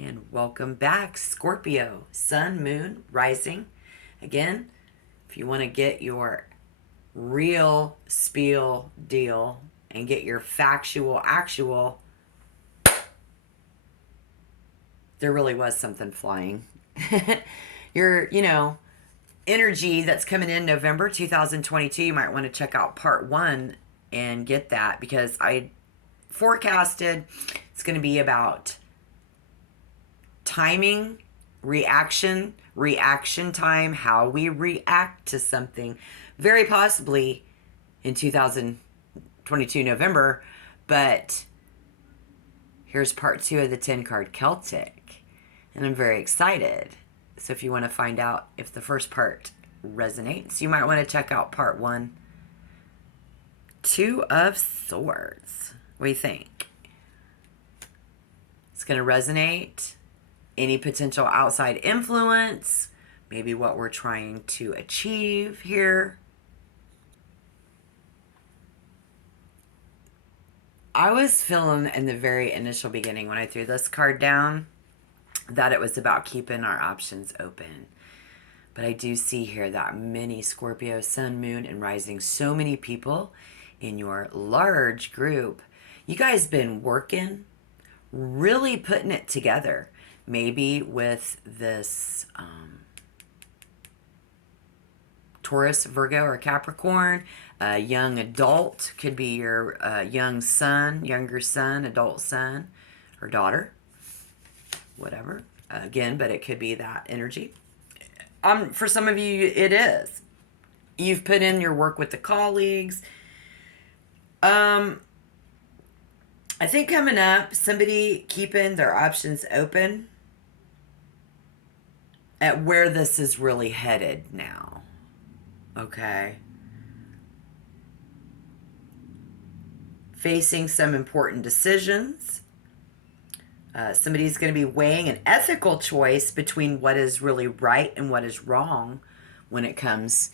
And welcome back, Scorpio, Sun, Moon, Rising. Again, if you want to get your real spiel deal and get your factual actual, there really was something flying. Your, energy that's coming in November 2022, you might want to check out part one and get that because I forecasted it's going to be about timing, reaction time, how we react to something, very possibly in 2022 November. But here's part two of the 10 card Celtic, and I'm very excited. So if you want to find out if the first part resonates, you might want to check out part one. Two of Swords. What do you think? It's going to resonate. Any potential outside influence, maybe what we're trying to achieve here. I was feeling in the very initial beginning when I threw this card down that it was about keeping our options open. But I do see here that many Scorpio, Sun, Moon, and Rising, so many people in your large group, you guys been working, really putting it together. Maybe with this Taurus, Virgo, or Capricorn, a young adult could be your younger son, adult son, or daughter, whatever. Again, but it could be that energy. For some of you, it is. You've put in your work with the colleagues. I think coming up, somebody keeping their options open at where this is really headed now. Okay. Facing some important decisions. Somebody's going to be weighing an ethical choice between what is really right and what is wrong when it comes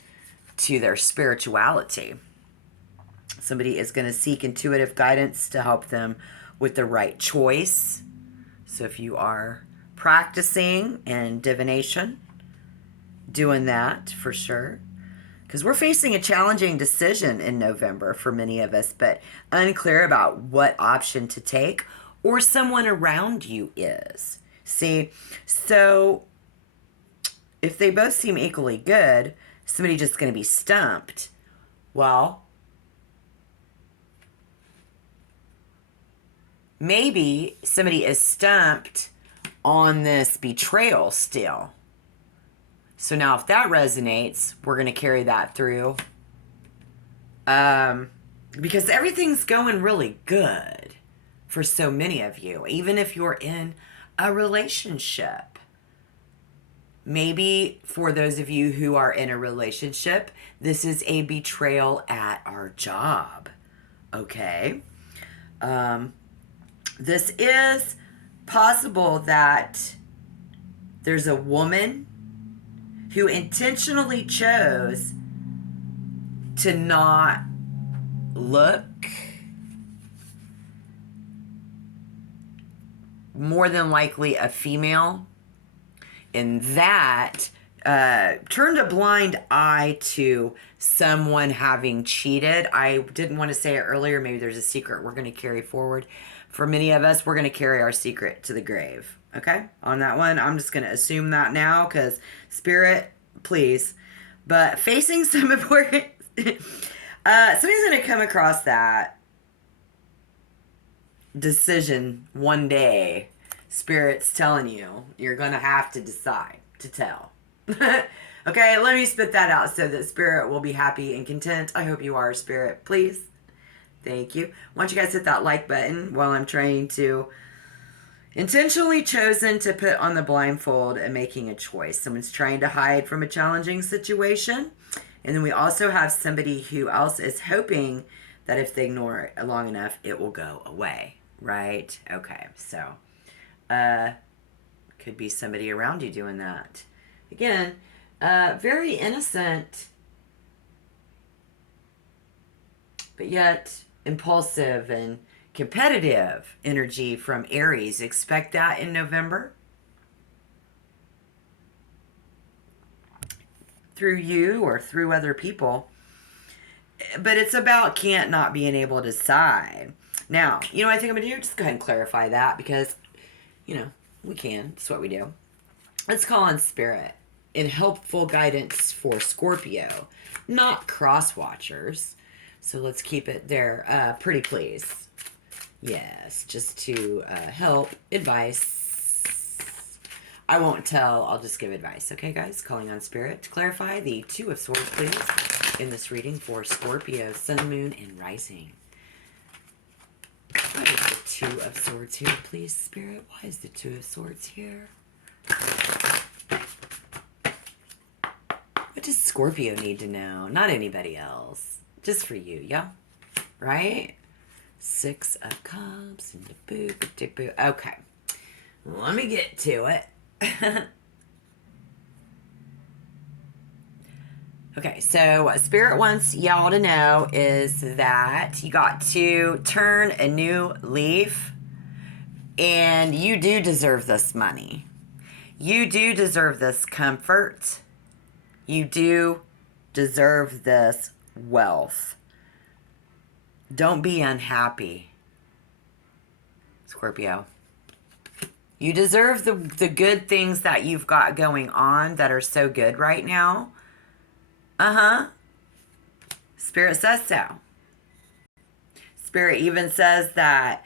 to their spirituality. Somebody is going to seek intuitive guidance to help them with the right choice. So if you are practicing in divination, doing that for sure. Because we're facing a challenging decision in November for many of us, but unclear about what option to take or someone around you is. See, so if they both seem equally good, somebody just going to be stumped. Well, maybe somebody is stumped on this betrayal still. So now if that resonates, we're going to carry that through. Because everything's going really good for so many of you, even if you're in a relationship. Maybe for those of you who are in a relationship, this is a betrayal at our job. Okay? This is possible that there's a woman who intentionally chose to not look, more than likely a female, and that turned a blind eye to someone having cheated. I didn't want to say it earlier. Maybe there's a secret we're going to carry forward. For many of us, we're going to carry our secret to the grave. Okay? On that one, I'm just going to assume that now because Spirit, please. But facing some important... somebody's going to come across that decision one day. Spirit's telling you, you're going to have to decide to tell. Okay, let me spit that out so that Spirit will be happy and content. I hope you are, Spirit. Please. Thank you. Why don't you guys hit that like button while I'm trying to... Intentionally chosen to put on the blindfold and making a choice. Someone's trying to hide from a challenging situation. And then we also have somebody who else is hoping that if they ignore it long enough, it will go away. Right? Okay, so... could be somebody around you doing that. Again, very innocent, but yet impulsive and competitive energy from Aries. Expect that in November. Through you or through other people. But it's about can't not being able to decide. Now, you know what I think I'm going to do? Just go ahead and clarify that because, you know, we can. It's what we do. Let's call on Spirit in helpful guidance for Scorpio, not cross watchers. So let's keep it there. Pretty please. Yes, just to help, advice. I won't tell, I'll just give advice. Okay, guys? Calling on Spirit to clarify the Two of Swords, please, in this reading for Scorpio, Sun, Moon, and Rising. Why is the Two of Swords here, please, Spirit? Why is the Two of Swords here? What does Scorpio need to know? Not anybody else. Just for you, yeah? Right? Six of Cups and the boo. Okay. Let me get to it. Okay, so what Spirit wants y'all to know is that you got to turn a new leaf, and you do deserve this money. You do deserve this comfort. You do deserve this wealth. Don't be unhappy, Scorpio. You deserve the good things that you've got going on that are so good right now. Spirit says so. Spirit even says that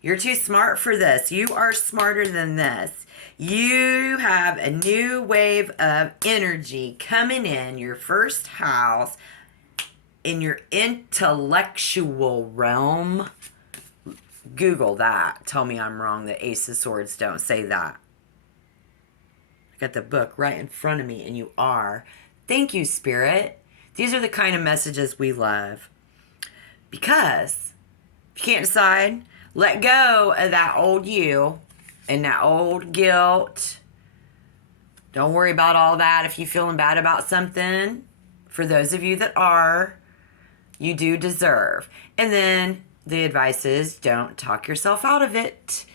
you're too smart for this. You are smarter than this. You have a new wave of energy coming in your first house, in your intellectual realm. Google that. Tell me I'm wrong. The Ace of Swords don't say that. I got the book right in front of me, and you are. Thank you, Spirit. These are the kind of messages we love. Because if you can't decide, let go of that old you and that old guilt. Don't worry about all that if you're feeling bad about something. For those of you that are, you do deserve. And then the advice is don't talk yourself out of it.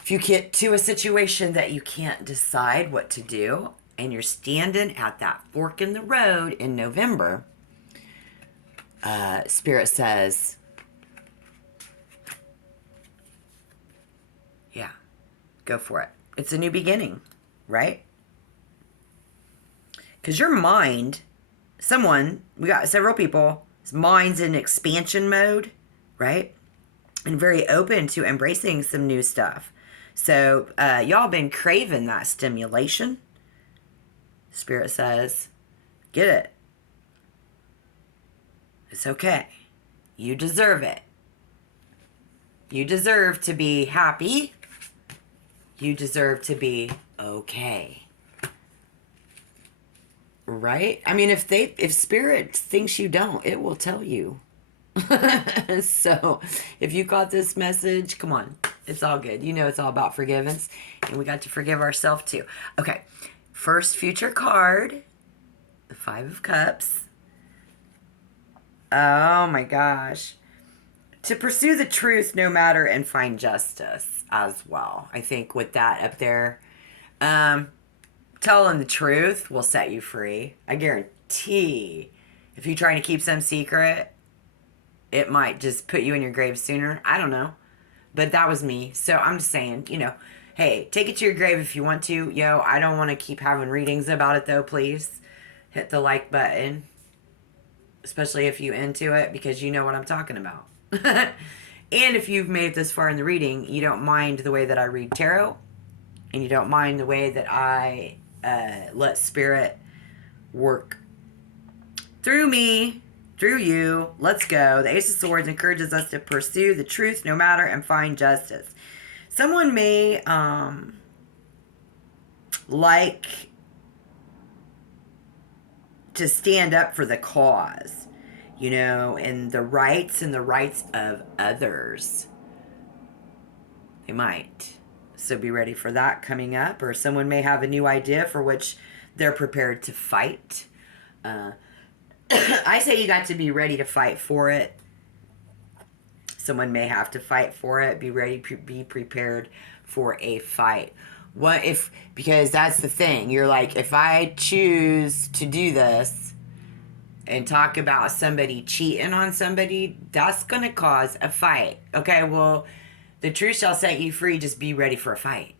If you get to a situation that you can't decide what to do, and you're standing at that fork in the road in November, Spirit says, yeah, go for it. It's a new beginning, right? Because your mind, we got several people, his mind's in expansion mode, right? And very open to embracing some new stuff. So y'all been craving that stimulation. Spirit says, get it. It's okay. You deserve it. You deserve to be happy. You deserve to be okay. Right? I mean, if Spirit thinks you don't, it will tell you. So, if you got this message, come on. It's all good. You know it's all about forgiveness. And we got to forgive ourselves too. Okay. First future card. The Five of Cups. Oh my gosh. To pursue the truth no matter and find justice as well. I think with that up there. Telling the truth will set you free. I guarantee. If you're trying to keep some secret, it might just put you in your grave sooner. I don't know. But that was me. So I'm just saying, hey, take it to your grave if you want to. Yo, I don't want to keep having readings about it though, please. Hit the like button. Especially if you're into it, because you know what I'm talking about. And if you've made it this far in the reading, you don't mind the way that I read tarot. And you don't mind the way that I let Spirit work through me, through you. Let's go. The Ace of Swords encourages us to pursue the truth no matter and find justice. Someone may like to stand up for the cause, and the rights of others. They might. So be ready for that coming up. Or someone may have a new idea for which they're prepared to fight. I say you got to be ready to fight for it. Someone may have to fight for it. Be ready, be prepared for a fight. What if, because that's the thing. You're like, if I choose to do this and talk about somebody cheating on somebody, that's going to cause a fight. Okay, well, the truth shall set you free. Just be ready for a fight.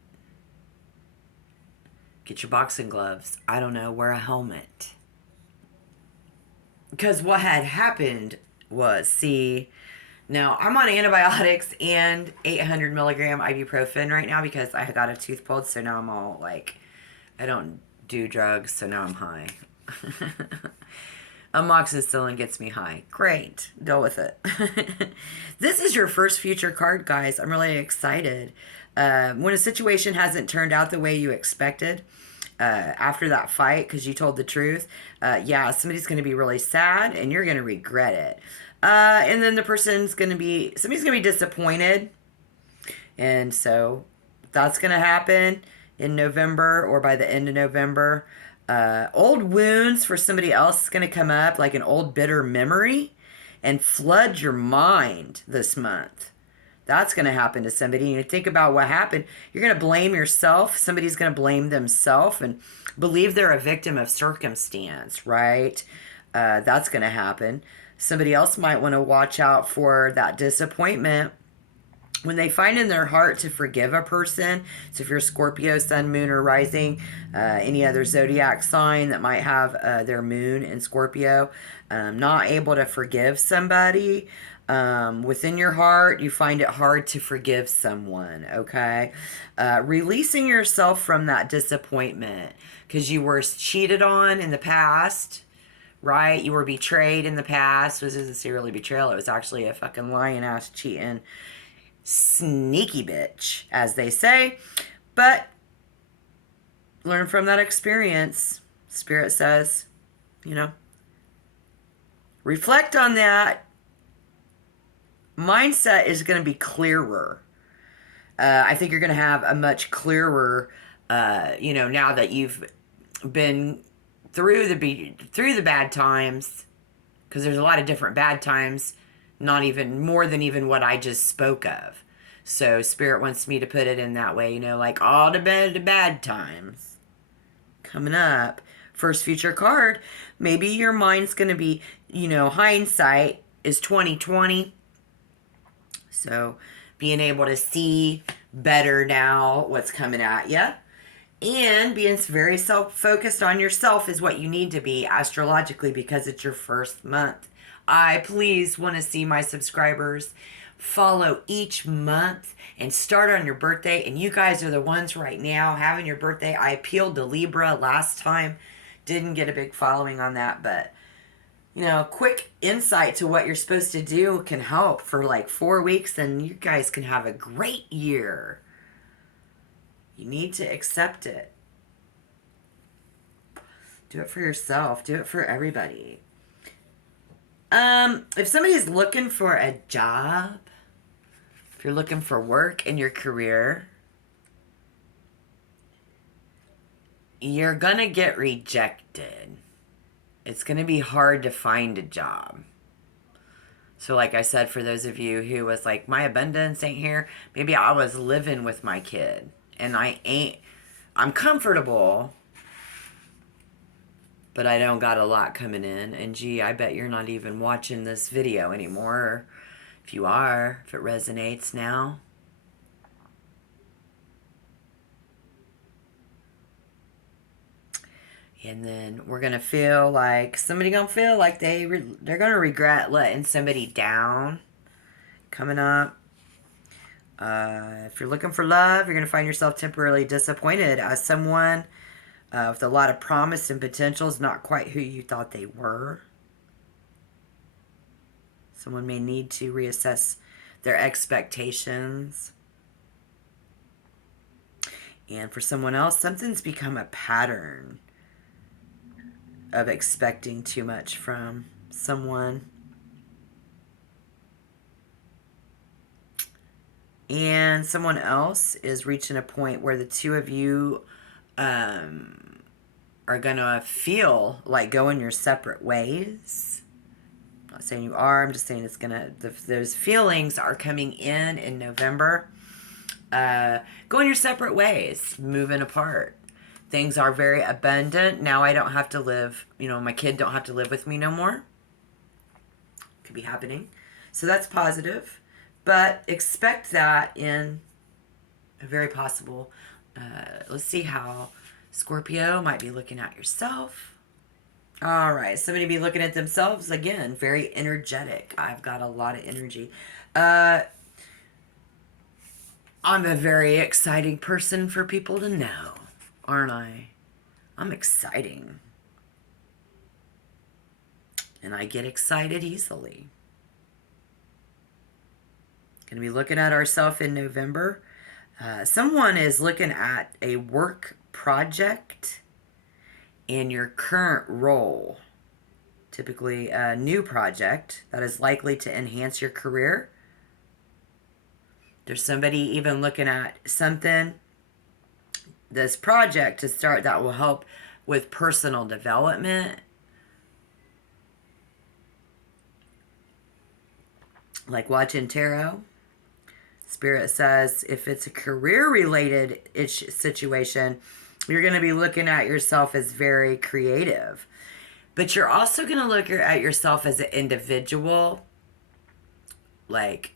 Get your boxing gloves. I don't know, wear a helmet. Because what had happened was, see, now I'm on antibiotics and 800 milligram ibuprofen right now because I got a tooth pulled. So now I'm all like, I don't do drugs, so now I'm high. Amoxicillin gets me high. Great. Deal with it. This is your first future card, guys. I'm really excited. When a situation hasn't turned out the way you expected, after that fight, because you told the truth, yeah, somebody's going to be really sad and you're going to regret it. And then somebody's going to be disappointed. And so that's going to happen in November or by the end of November. Old wounds for somebody else is going to come up, like an old bitter memory, and flood your mind this month. That's going to happen to somebody. You think about what happened. You're going to blame yourself. Somebody's going to blame themselves and believe they're a victim of circumstance, right? That's going to happen. Somebody else might want to watch out for that disappointment when they find in their heart to forgive a person. So if you're Scorpio, sun, moon, or rising, any other zodiac sign that might have their moon in Scorpio, not able to forgive somebody, within your heart, you find it hard to forgive someone, okay? Releasing yourself from that disappointment because you were cheated on in the past, right? You were betrayed in the past. This isn't serially betrayal. It was actually a fucking lying-ass cheating sneaky bitch, as they say. But learn from that experience. Spirit says, reflect on that. Mindset is going to be clearer. I think you're going to have a much clearer, now that you've been through the bad times, because there's a lot of different bad times, not even more than even what I just spoke of. So Spirit wants me to put it in that way, like all the bad times coming up. First future card, maybe your mind's going to be, hindsight is 2020. So being able to see better now what's coming at you. And being very self-focused on yourself is what you need to be astrologically because it's your first month. I please want to see my subscribers follow each month and start on your birthday. And you guys are the ones right now having your birthday. I appealed to Libra last time. Didn't get a big following on that, but quick insight to what you're supposed to do can help for like 4 weeks, and you guys can have a great year. You need to accept it. Do it for yourself. Do it for everybody. If somebody's looking for a job, if you're looking for work in your career, you're going to get rejected. It's going to be hard to find a job. So like I said, for those of you who was like, my abundance ain't here, maybe I was living with my kid and I'm comfortable, but I don't got a lot coming in. And gee, I bet you're not even watching this video anymore. If you are, if it resonates now. And then we're going to feel like, somebody going to feel like they're going to regret letting somebody down coming up. If you're looking for love, you're going to find yourself temporarily disappointed as someone with a lot of promise and potential is not quite who you thought they were. Someone may need to reassess their expectations. And for someone else, something's become a pattern of expecting too much from someone. And someone else is reaching a point where the two of you are going to feel like going your separate ways. I'm not saying you are. I'm just saying it's gonna. Those feelings are coming in November. Going your separate ways, moving apart. Things are very abundant. Now I don't have to live. My kid don't have to live with me no more. Could be happening. So that's positive. But expect that in a very possible. Let's see how Scorpio might be looking at yourself. All right, somebody be looking at themselves again. Very energetic. I've got a lot of energy. I'm a very exciting person for people to know, aren't I? I'm exciting. And I get excited easily. Going to be looking at ourselves in November. Someone is looking at a work project in your current role. Typically a new project that is likely to enhance your career. There's somebody even looking at something, this project to start that will help with personal development. Like watching tarot. Spirit says if it's a career-related situation, you're going to be looking at yourself as very creative. But you're also going to look at yourself as an individual, like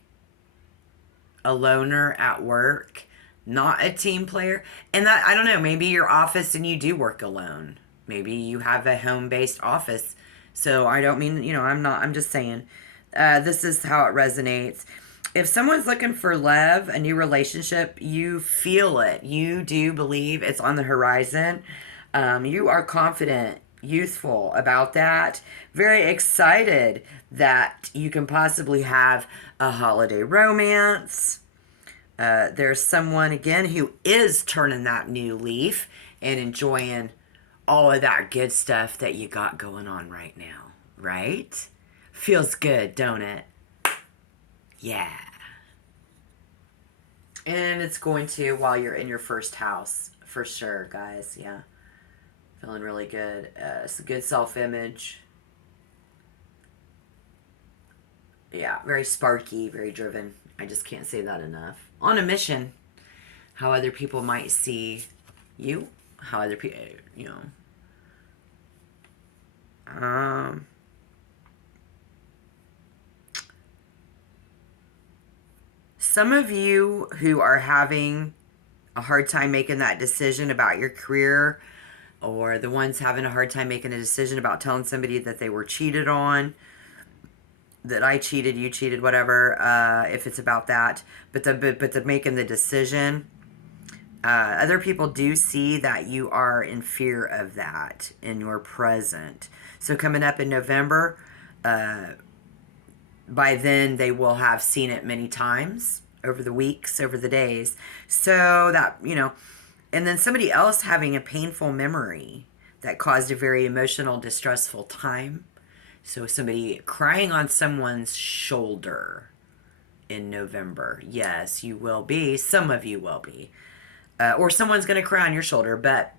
a loner at work, not a team player. And that, I don't know, maybe your office and you do work alone. Maybe you have a home-based office. So I don't mean, I'm just saying, this is how it resonates. If someone's looking for love, a new relationship, you feel it. You do believe it's on the horizon. You are confident, youthful about that. Very excited that you can possibly have a holiday romance. There's someone, again, who is turning that new leaf and enjoying all of that good stuff that you got going on right now, right? Feels good, don't it? Yeah. And it's going to while you're in your first house, for sure, guys. Yeah. Feeling really good. It's a good self-image. Yeah, very sparky, very driven. I just can't say that enough. On a mission. How other people might see you. How other people, some of you who are having a hard time making that decision about your career, or the ones having a hard time making a decision about telling somebody that they were cheated on, that I cheated, you cheated, whatever, if it's about that, but the making the decision, other people do see that you are in fear of that in your present. So coming up in November, by then they will have seen it many times over the weeks, over the days. So that, and then somebody else having a painful memory that caused a very emotional, distressful time. So somebody crying on someone's shoulder in November. Yes, you will be. Some of you will be. Or someone's going to cry on your shoulder. But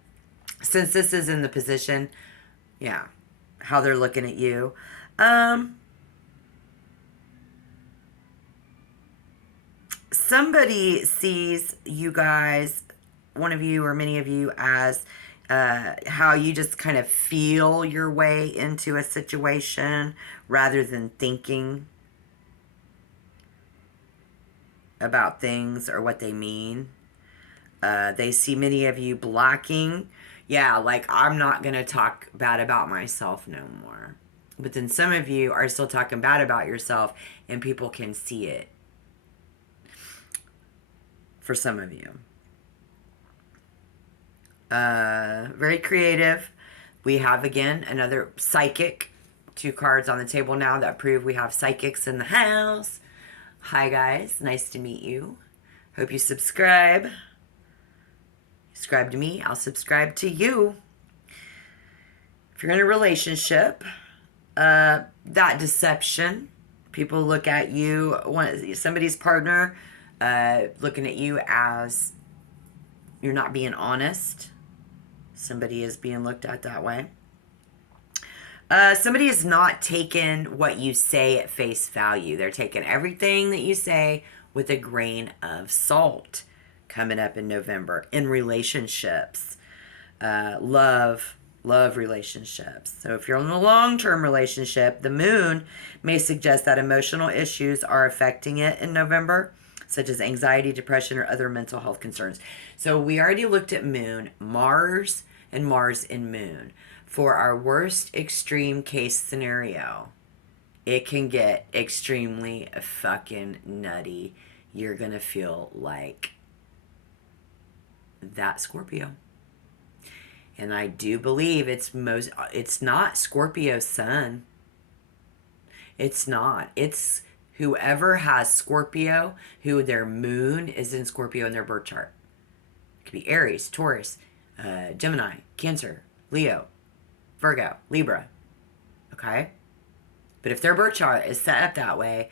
since this is in the position, yeah, how they're looking at you. Somebody sees you guys, one of you or many of you, as how you just kind of feel your way into a situation rather than thinking about things or what they mean. They see many of you blocking. Yeah, like, I'm not going to talk bad about myself no more. But then some of you are still talking bad about yourself and people can see it. For some of you. Very creative. We have, again, another psychic. 2 cards on the table now that prove we have psychics in the house. Hi, guys. Nice to meet you. Hope you subscribe. Subscribe to me. I'll subscribe to you. If you're in a relationship, that deception. People look at you, somebody's partner, looking at you as you're not being honest. Somebody is being looked at that way. Somebody is not taking what you say at face value. They're taking everything that you say with a grain of salt. Coming up in November in relationships, love relationships. So if you're in a long-term relationship, the moon may suggest that emotional issues are affecting it in November, such as anxiety, depression, or other mental health concerns. So we already looked at moon, Mars, and Mars in moon. For our worst extreme case scenario, it can get extremely fucking nutty. You're going to feel like that Scorpio. And I do believe it's not Scorpio's sun. It's not. It's whoever has Scorpio, who their moon is in Scorpio in their birth chart. It could be Aries, Taurus, Gemini, Cancer, Leo, Virgo, Libra. Okay? But if their birth chart is set up that way,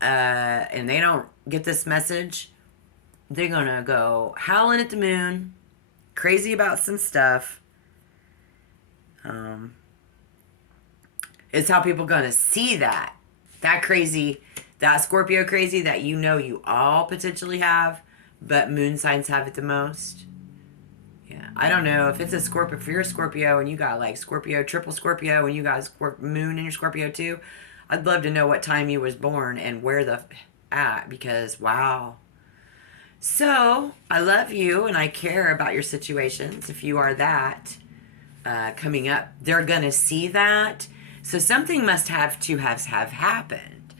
and they don't get this message, they're going to go howling at the moon, crazy about some stuff. It's how people going to see that crazy, that Scorpio crazy that you all potentially have, but moon signs have it the most. Yeah, I don't know if it's a Scorpio. If you're a Scorpio and you got like Scorpio, triple Scorpio, and you got moon in your Scorpio too, I'd love to know what time you was born and where the at, because wow. So I love you and I care about your situations. If you are that coming up, they're gonna see that. So something must have happened.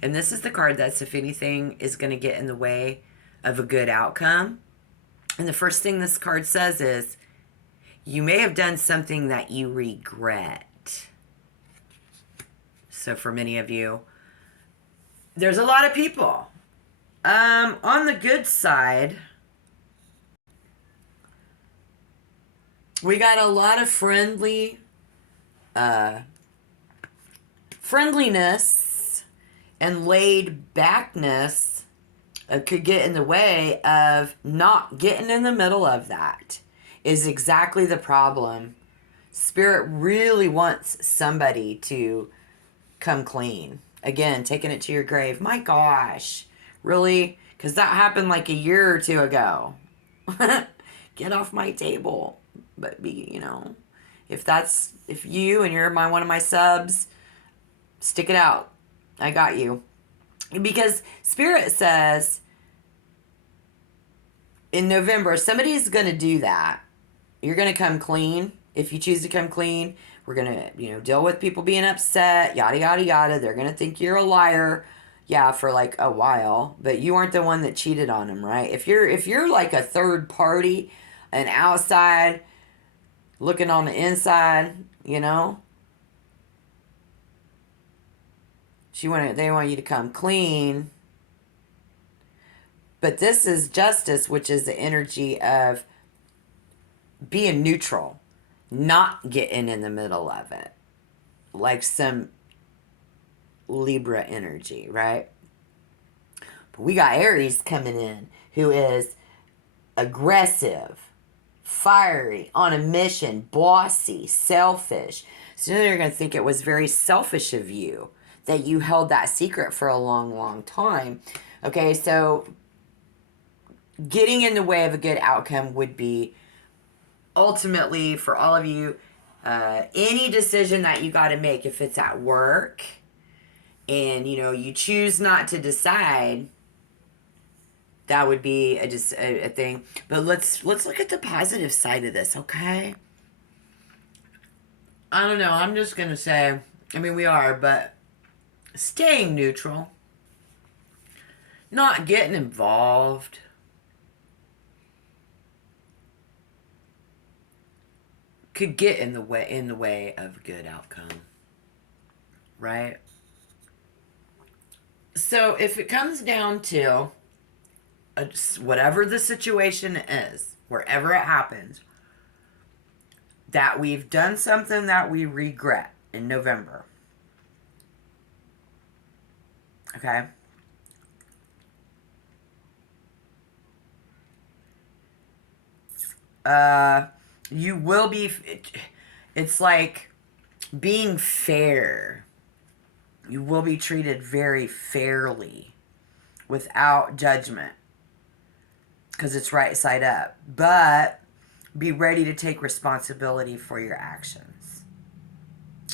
And this is the card that's if anything is gonna get in the way of a good outcome. And the first thing this card says is, you may have done something that you regret. So for many of you, there's a lot of people. On the good side, we got a lot of friendliness and laid backness could get in the way of not getting in the middle of that is exactly the problem. Spirit really wants somebody to come clean. Again, taking it to your grave. My gosh. Really? Because that happened like a year or two ago. Get off my table. But if you and you're one of my subs, stick it out. I got you. Because Spirit says in November, somebody's going to do that. You're going to come clean. If you choose to come clean, we're going to, deal with people being upset, yada, yada, yada. They're going to think you're a liar. Yeah, for like a while, but you aren't the one that cheated on them, right? If you're like a third party, an outside looking on the inside, they want you to come clean. But this is justice, which is the energy of being neutral, not getting in the middle of it, like some Libra energy, right? But we got Aries coming in, who is aggressive, fiery, on a mission, bossy, selfish. So they're going to think it was very selfish of you that you held that secret for a long, long time. Okay, so getting in the way of a good outcome would be ultimately for all of you, any decision that you got to make, if it's at work and you choose not to decide, that would be a thing. But let's look at the positive side of this, okay? I don't know. I'm just gonna say, we are, but staying neutral, not getting involved, could get in the way of a good outcome, right? So if it comes down to whatever the situation is, wherever it happens, that we've done something that we regret in November, okay? You will be, it's like Being fair. You will be treated very fairly without judgment because it's right side up. But be ready to take responsibility for your actions.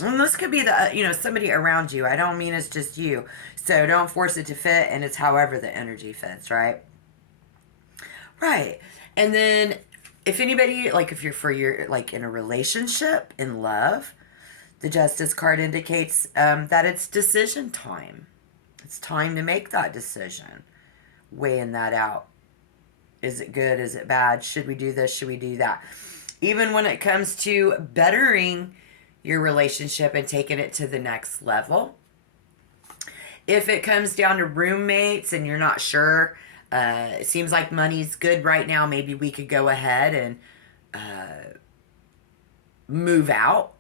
And this could be somebody around you. I don't mean it's just you. So don't force it to fit, and it's however the energy fits, right? Right. And then if anybody, like if you're like in a relationship, in love, the Justice card indicates that it's decision time. It's time to make that decision. Weighing that out. Is it good? Is it bad? Should we do this? Should we do that? Even when it comes to bettering your relationship and taking it to the next level. If it comes down to roommates and you're not sure, it seems like money's good right now, maybe we could go ahead and move out.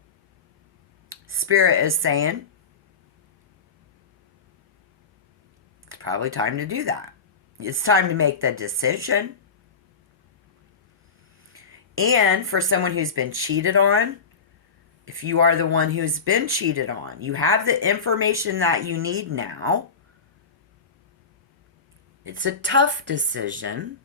Spirit is saying it's probably time to do that. It's time to make the decision. And for someone who's been cheated on, if you are the one who's been cheated on, you have the information that you need now. It's a tough decision.